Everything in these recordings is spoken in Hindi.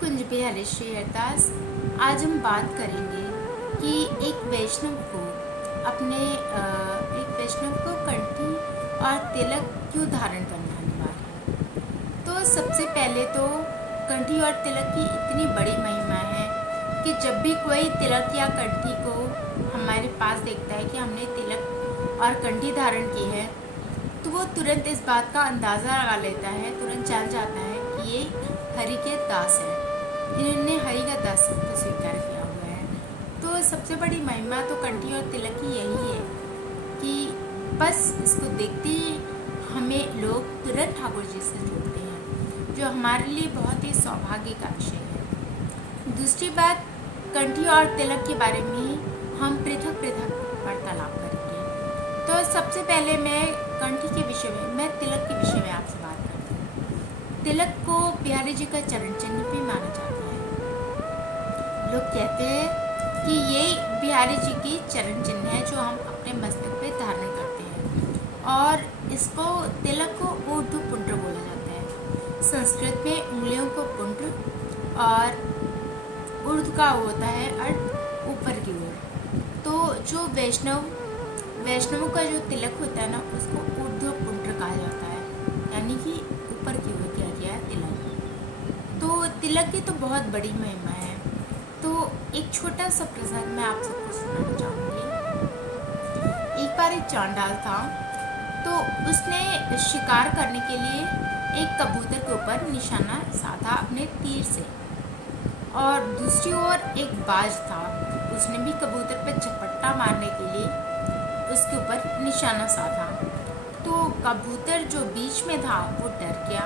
कुंज बिहारी श्री हरदास। आज हम बात करेंगे कि एक वैष्णव को कंठी और तिलक क्यों धारण करना अनिवार्य है। तो सबसे पहले तो कंठी और तिलक की इतनी बड़ी महिमा है कि जब भी कोई तिलक या कंठी को हमारे पास देखता है कि हमने तिलक और कंठी धारण की है, तो वो तुरंत इस बात का अंदाज़ा लगा लेता है, तुरंत जान जाता है कि ये हरि के दास है, इन्होंने हरि का दासत्व स्वीकार किया हुआ है। तो सबसे बड़ी महिमा तो कंठी और तिलक की यही है कि बस इसको देखते ही हमें लोग तुरंत ठाकुर जी से जोड़ते हैं, जो हमारे लिए बहुत ही सौभाग्य का विषय है। दूसरी बात, कंठी और तिलक के बारे में हम पृथक पृथक वार्तालाप करेंगे। तो सबसे पहले मैं कंठी के विषय में, मैं तिलक के विषय में आपसे बात करती हूँ। तिलक को बिहारी जी का चरण चिन्ह भी माना जाता है। लोग कहते हैं कि ये बिहारी जी की चरण चिन्ह है जो हम अपने मस्तक पे धारण करते हैं, और इसको तिलक को ऊर्ध्व पुंड्र बोला जाता है। संस्कृत में उंगलियों को पुंड्र और ऊर्ध्व का होता है अर्थ ऊपर की ओर। तो जो वैष्णवों का जो तिलक होता है ना, उसको ऊर्ध्व पुंड्र कहा जाता है, यानी कि ऊपर की ओर किया गया है तिलक। तो तिलक की तो बहुत बड़ी महिमा है। तो एक छोटा सा प्रसंग मैं आप सबको सुनाना चाहूँगी। एक बार एक चांडाल था, तो उसने शिकार करने के लिए एक कबूतर के ऊपर निशाना साधा अपने तीर से, और दूसरी ओर एक बाज था, उसने भी कबूतर पर झपट्टा मारने के लिए उसके ऊपर निशाना साधा। तो कबूतर जो बीच में था वो डर गया।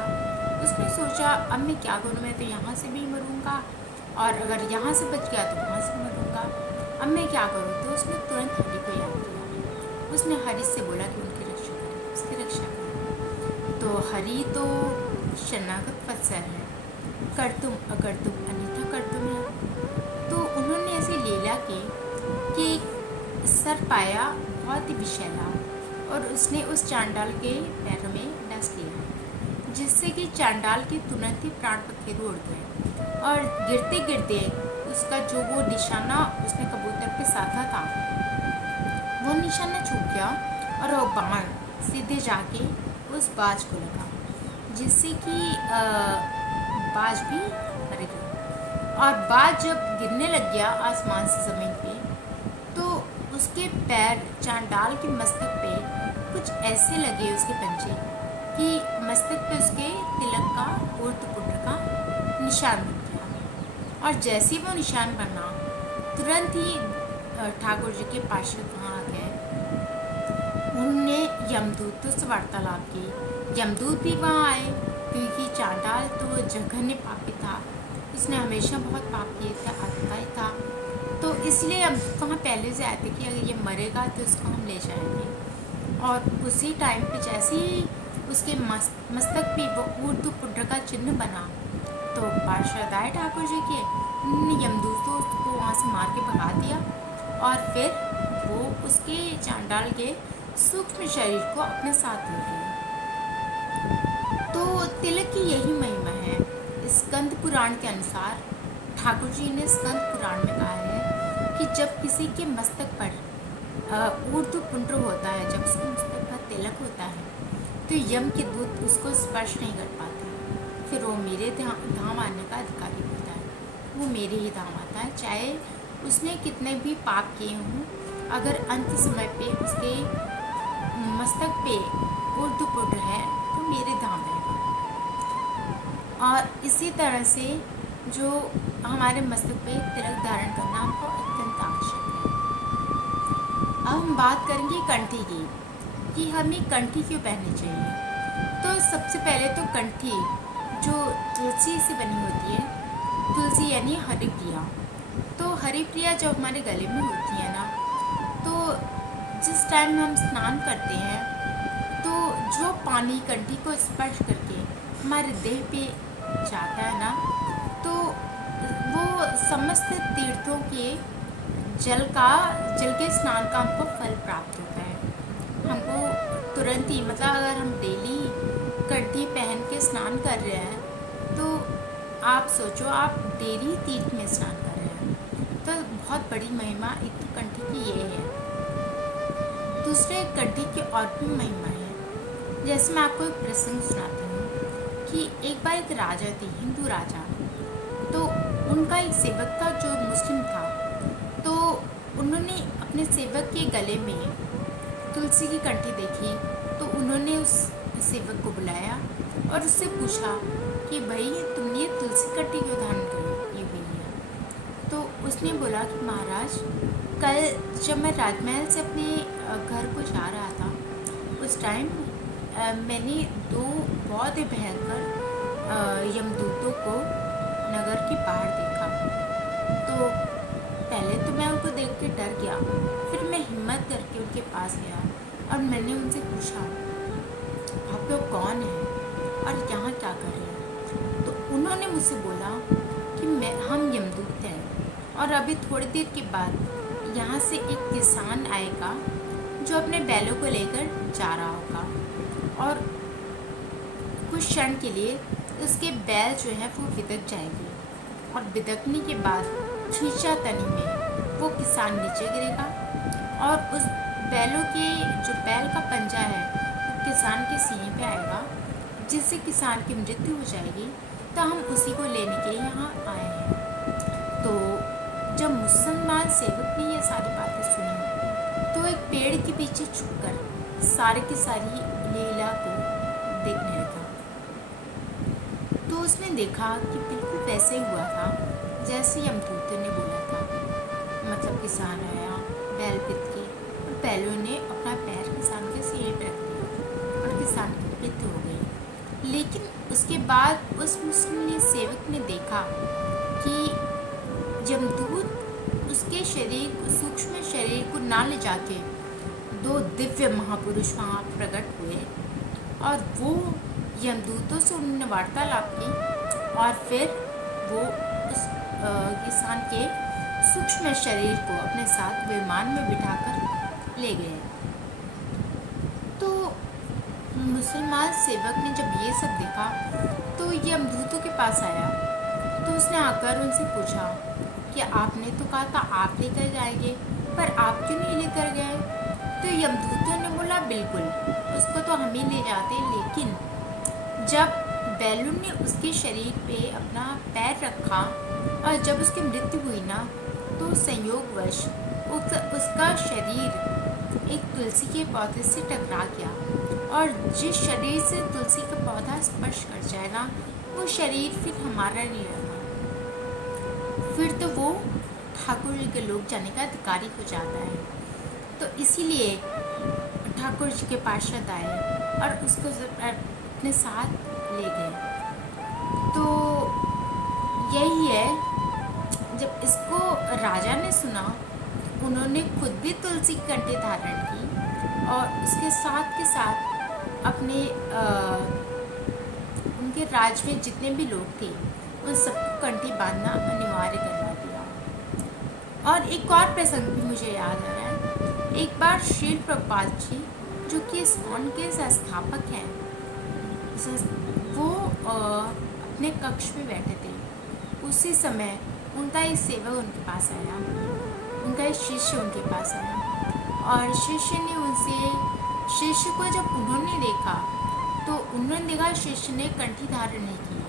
उसने सोचा, अब मैं क्या करूँ, मैं तो यहाँ से भी मरूंगा, और अगर यहाँ से बच गया तो वहाँ से मरूंगा, अब मैं क्या करूँ। तो उसने तुरंत हरि को याद किया। उसने हरि से बोला कि उनकी रक्षा करें, उसकी रक्षा करें। तो हरि तो शरणागत वत्सल है, कर तुम अगर तुम अन्यथा कर तुम है। तो उन्होंने ऐसी लीला की कि सर पाया बहुत ही विषैला, और उसने उस चांडाल के पैरों में डस लिया, जिससे कि चांडाल के तुरंत ही प्राण पखेरु उड़ गए, और गिरते गिरते उसका जो वो निशाना उसने कबूतर पे साधा था, वो निशाना छूट गया, और वो बाण सीधे जाके उस बाज को लगा, जिससे कि बाज भी मर गया। और बाज जब गिरने लग गया आसमान से ज़मीन पे, तो उसके पैर चांडाल के मस्तक पे कुछ ऐसे लगे, उसके पंजे, कि मस्तक पे उसके तिलक का ऊर्ध्व पुंड्र का निशान बन गया। और जैसे ही वो निशान बना, तुरंत ही ठाकुर जी के पार्षद वहाँ आ गए। उन्होंने यमदूतों से वार्तालाप की। यमदूत भी वहाँ आए, क्योंकि चांडाल तो जघन्य पापी था, उसने हमेशा बहुत पाप किए थे, आता ही था। तो इसलिए हम वहाँ पहले से आए थे कि अगर ये मरेगा तो इसको हम ले जाएंगे। और उसी टाइम पे जैसे ही उसके मस्तक पे वो ऊर्ध्व पुंड्र का चिन्ह बना, तो पार्षद आए ठाकुर जी के, उन्होंने यमदूतों को वहाँ से मार के भगा दिया, और फिर वो उसके चांडाल के सूक्ष्म शरीर को अपने साथ ले गए। तो तिलक की यही महिमा है। स्कंद पुराण के अनुसार ठाकुर जी ने स्कंद पुराण में कहा है कि जब किसी के मस्तक पर ऊर्ध्व पुंड्र होता है, जब उसके मस्तक पर तिलक होता है, तो यम के दूत उसको स्पर्श नहीं कर पाते, फिर वो मेरे धाम आने का अधिकारी होता है, वो मेरे ही धाम आता है, चाहे उसने कितने भी पाप किए हों। अगर अंत समय पे उसके मस्तक पे ऊर्ध्व पुंड्र है तो मेरे धाम है। और इसी तरह से जो हमारे मस्तक पे तिलक धारण करना हमको अत्यंत आवश्यक है। अब हम बात करेंगे कंठी की, कि हमें कंठी क्यों पहननी चाहिए। तो सबसे पहले तो कंठी जो तुलसी से बनी होती है, तुलसी यानी हरिप्रिया। तो हरिप्रिया जब हमारे गले में होती है ना, तो जिस टाइम हम स्नान करते हैं, तो जो पानी कंठी को स्पर्श करके हमारे देह पे जाता है ना, तो वो समस्त तीर्थों के जल के स्नान का हमको फल प्राप्त होता है। हमको तुरंत ही, मतलब अगर हम डेली कंठी पहन के स्नान कर रहे हैं, तो आप सोचो, आप डेली तीर्थ में स्नान कर रहे हैं, तो बहुत बड़ी महिमा एक तो कंठी की ये है। दूसरे कंठी की और भी महिमा है। जैसे मैं आपको एक प्रसंग सुनाती हूँ कि एक बार एक राजा थे, हिंदू राजा। तो उनका एक सेवक था जो मुस्लिम था। तो उन्होंने अपने सेवक के गले में तुलसी की कंठी देखी, तो उन्होंने उस सेवक को बुलाया और उससे पूछा कि भाई तुमने ये तुलसी कंठी क्यों धारण की हुई है। तो उसने बोला कि महाराज, कल जब मैं राजमहल से अपने घर को जा रहा था, उस टाइम मैंने दो बहुत ही भयंकर यमदूतों को नगर के बाहर देखा। तो पहले तो मैं उनको देख के डर गया, फिर मैं हिम्मत करके उनके पास गया और मैंने उनसे पूछा, आप लोग कौन हैं और यहाँ क्या कर रहे हैं। तो उन्होंने मुझसे बोला कि हम यमदूत हैं और अभी थोड़ी देर के बाद यहाँ से एक किसान आएगा जो अपने बैलों को लेकर जा रहा होगा और कुछ क्षण के लिए उसके बैल जो है वो बिदक जाएंगे और बिदकने के बाद खींचातानी में वो किसान नीचे गिरेगा और उस बैलों के जो बैल का पंजा है वो किसान के सीने पे आएगा, जिससे किसान की मृत्यु हो जाएगी। तो हम उसी को लेने के लिए यहाँ आए हैं। तो जब मुसलमान सेवक ने ये सारी बातें सुनी, तो एक पेड़ के पीछे छुपकर सारी की सारी लीला को देखने लगा। तो उसने देखा कि बिल्कुल वैसे ही हुआ था जैसे यमदूत ने बोला था। मतलब किसान आया, बैल पित के और बैलों ने अपना पैर किसान के सीने पर रख दिया और किसान की मृत्यु हो गई। लेकिन उसके बाद उस मुस्लिम सेवक ने देखा कि यमदूत उसके शरीर, सूक्ष्म शरीर को ना ले जाके दो दिव्य महापुरुष वहाँ प्रकट हुए और वो यमदूतों से उन्होंने वार्तालाप की और फिर वो उस किसान के सूक्ष्म शरीर को अपने साथ विमान में बिठाकर ले गए। तो मुसलमान सेवक ने जब ये सब देखा तो यमदूतों के पास आया। तो उसने आकर उनसे पूछा कि आपने तो कहा था आप लेकर जाएंगे, पर आप क्यों नहीं लेकर गए। तो यमदूतों ने बोला बिल्कुल, उसको तो हम ही ले जाते, लेकिन जब बैलून ने उसके शरीर पे अपना पैर रखा और जब उसकी मृत्यु हुई ना, तो संयोगवश उसका शरीर एक तुलसी के पौधे से टकरा गया और जिस शरीर से तुलसी का पौधा स्पर्श कर जाए ना, वो शरीर फिर हमारा नहीं रहा, फिर तो वो ठाकुर जी के लोग जाने का अधिकारी हो जाता है। तो इसीलिए ठाकुर जी के पार्षद आए और उसको अपने साथ ले गए। तो यही है, जब इसको राजा ने सुना, उन्होंने खुद भी तुलसी की कंठी धारण की और उसके साथ के साथ अपने उनके राज में जितने भी लोग थे उन सबको कंठी बांधना अनिवार्य करवा दिया। और एक और प्रसंग भी मुझे याद आ रहा है। एक बार श्रील प्रभुपाद जी, जो कि इस्कॉन के संस्थापक हैं, वो अपने कक्ष में बैठे थे। उसी समय उनका एक सेवक उनके पास आया, उनका एक शिष्य उनके पास आया और शिष्य ने उनसे, शिष्य को जब उन्होंने देखा तो उन्होंने देखा शिष्य ने कंठी धारण नहीं की है।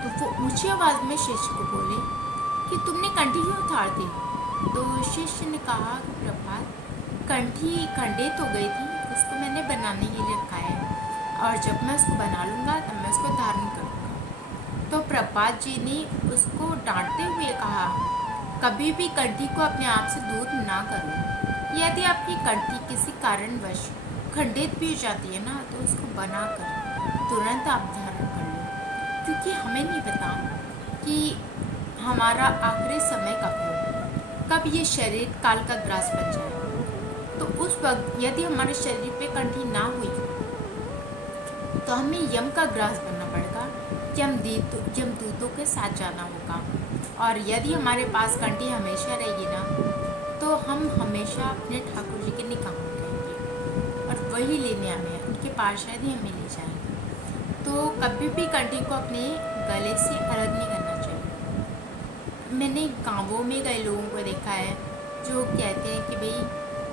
तो वो ऊंची आवाज़ में शिष्य को बोले कि तुमने कंठी क्यों उतार दी। तो शिष्य ने कहा कि प्रभात, कंठी खंडित हो गई थी, उसको मैंने बनाने के लिए रखा है और जब मैं उसको बना लूँगा तब मैं उसको धारण करूँगा। तो प्रभात जी ने उसको डांटते हुए कहा, कभी भी कंठी को अपने आप से दूर ना करो। यदि आपकी कंठी किसी कारणवश खंडित भी हो जाती है ना, तो उसको बनाकर तुरंत आप धारण कर लो, क्योंकि हमें नहीं पता कि हमारा आखिरी समय कब हो, कब ये शरीर काल का ग्रास बन जाए। तो उस वक्त यदि हमारे शरीर पे कंठी ना हुई तो हमें यम का ग्रास बनना पड़ेगा, यमदूतों के साथ जाना होगा। और यदि हमारे पास कंठी हमेशा रहेगी ना, तो हम हमेशा अपने ठाकुर जी के निकाह में रहेंगे और वही लेने हमें, उनके पार्षद ही हमें ले जाएंगे। तो कभी भी कंठी को अपने गले से अलग नहीं करना चाहिए। मैंने गाँवों में कई लोगों को देखा है जो कहते हैं कि भाई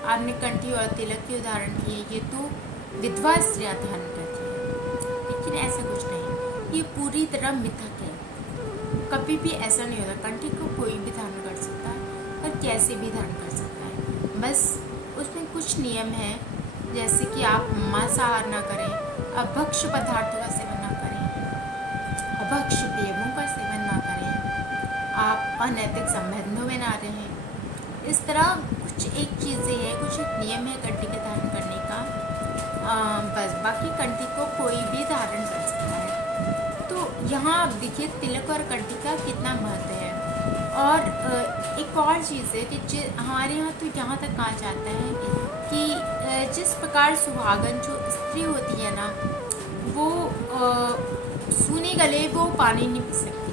आपने कंठी और तिलक के उदाहरण किए, ये तो विधवा स्त्रियाँ धारण करती हैं, लेकिन ऐसा कुछ नहीं, ये पूरी तरह मिथक है। कभी भी ऐसा नहीं होता। कंठी को कोई भी धारण कर सकता है और कैसे भी धारण कर सकता है, बस उसमें कुछ नियम हैं, जैसे कि आप मांसाहार ना करें, अभक्ष पदार्थों का सेवन ना करें, अभक्ष पेयों का सेवन ना करें, आप अनैतिक संबंधों में ना रहें। इस तरह कुछ एक चीज़ें हैं, कुछ एक नियम है कंठी के धारण करने का। बस बाकी कंठी को कोई भी धारण कर सकता है। तो यहाँ आप देखिए तिलक और कंठी का कितना महत्व है। और एक और चीज़ है कि हमारे यहाँ तो यहाँ तक कहा जाता है कि जिस प्रकार सुहागन जो स्त्री होती है ना, वो सूने गले वो पानी नहीं पी सकती।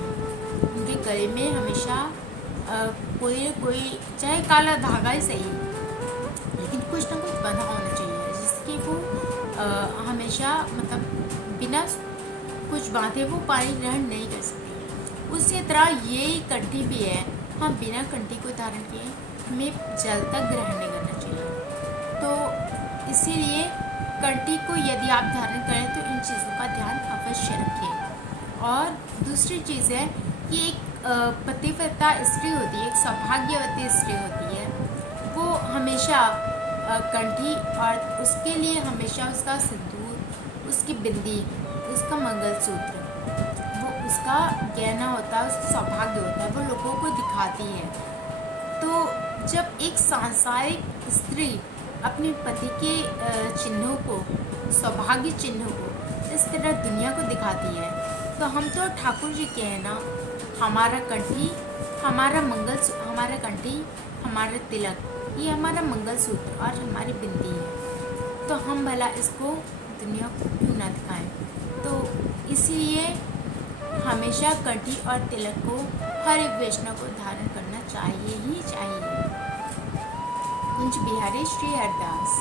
उनके गले में हमेशा कोई चाहे काला धागा ही सही, लेकिन कुछ ना कुछ बंधा होना चाहिए, जिसकी वो हमेशा मतलब बिना कुछ बांधे वो पानी ग्रहण नहीं कर सकती। उसी तरह ये कंठी भी है, हम बिना कंठी को धारण किए हमें जल तक ग्रहण नहीं करना चाहिए। तो इसीलिए कंठी को यदि आप धारण करें तो इन चीज़ों का ध्यान अवश्य रखें। और दूसरी चीज़ है कि एक पतिव्रता स्त्री होती है, एक सौभाग्यवती स्त्री होती है, वो हमेशा कंठी और उसके लिए हमेशा उसका सिंदूर, उसकी बिंदी, उसका मंगलसूत्र, वो उसका गहना होता है, उसका सौभाग्य होता है, वो लोगों को दिखाती है। तो जब एक सांसारिक स्त्री अपने पति के चिन्हों को, सौभाग्य चिन्हों को इस तरह दुनिया को दिखाती है, तो हम तो ठाकुर जी के हैं ना, हमारा कंठी, हमारा हमारा कंठी, हमारा तिलक, ये हमारा मंगलसूत्र और हमारी बिंदी है, तो हम भला इसको दुनिया को क्यों ना दिखाएं। तो इसीलिए हमेशा कंठी और तिलक को हर एक वैष्णव को धारण करना चाहिए ही चाहिए। कुंज बिहारी श्री हरदास।